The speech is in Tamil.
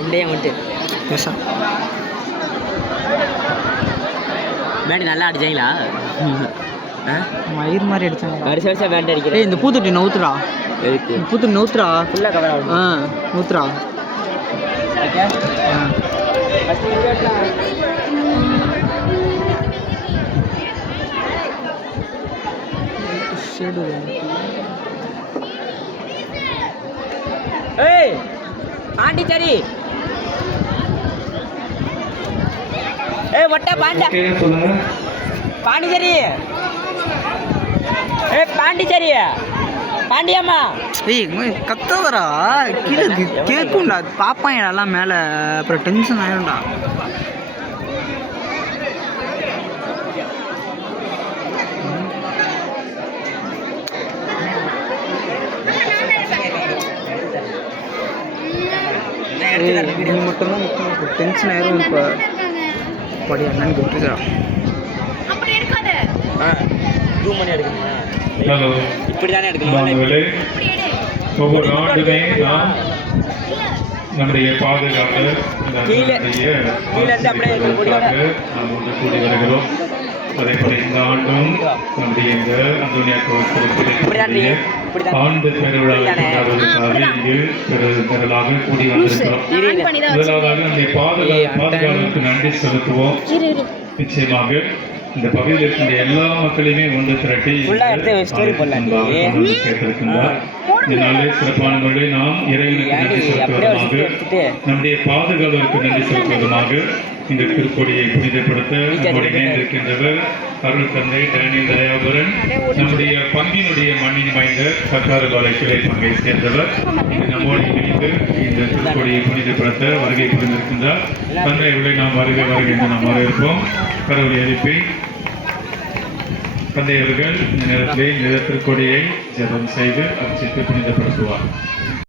ரெண்டே மட்டும் பேசா பேண்ட் நல்லா அடிச்சாங்களா? மயிர் மாதிரி அடிச்சாங்க. வருஷம் வருஷம் பேண்ட் அடிக்கிறேன். இந்த பூத்தொட்டி நவுத்துறா. எதுக்கு பூத்தொட்டி நவுத்துறா. ஃபுல்லாக கவர் ஆகும். நவுத்துறா. ஏய் பாண்டிச்சேரி ஏய் மொட்டை பாண்டா பாண்டிச்சேரி ஏய் பாண்டிச்சேரி பாண்டியம்மா ஏய் கத்தவரா கீழே கேட்கும்டா. பாப்பான் எல்லாம் மேலே அப்புறம் டென்ஷன் ஆயிரும்டா. நீ மட்டும்தான் டென்ஷன் ஆயிரும். இப்போ படி அண்ணன் விட்டுருக்கிறான். ஜூம் பண்ணி எடுக்கணுமா? ஹலோ, இப்படி தானே எடுக்கணும். ஒவ்வொரு ஆண்டுமே நாம் நம்முடைய பாதுகாப்பு நாம் ஒன்று கூடி வருகிறோம். அதே போல இந்த ஆண்டும் நம்முடைய இந்த அந்தோனியா கோவில் ஆண்டு பெருவிழாவை கொண்டாடுவதற்காக இங்கு பெருளாக கூடி வந்திருக்கிறோம். முதலாவதாக நம்முடைய பாதுகாப்புக்கு நன்றி செலுத்துவோம். நிச்சயமாக இந்த பகுதியில் இருக்கின்ற எல்லா மக்களையுமே ஒன்று திரட்டி கேட்டிருக்கின்றார். இதனாலே சிறப்பான முறையில் நாம் இறைவனுக்கு நன்றி செலுத்துவதமாக நம்முடைய பாதுகாவலருக்கு நன்றி செலுத்துவதமாக இந்த திருக்கொடியை புனிதப்படுத்த நம்முடைய இணைந்திருக்கின்றவர் அருள் தந்தை டேனியல் தயாபுரன், நம்முடைய பங்கினுடைய மண்ணின் மைந்தர் கட்டாரபாலை கிளை பங்கை சேர்ந்தவர். நம்மோடு இணைந்து இந்த திருக்கொடியை புனிதப்படுத்த வருகை புரிந்திருக்கின்றார். தந்தை அவர்களை நாம் வருகை என்று நாம் வரவேற்போம். கடவுளை எழுப்பி தந்தை அவர்கள் இந்த நேரத்திலே இந்த திருக்கொடியை ஜெபம் செய்து அர்ச்சித்து புனிதப்படுத்துவார்.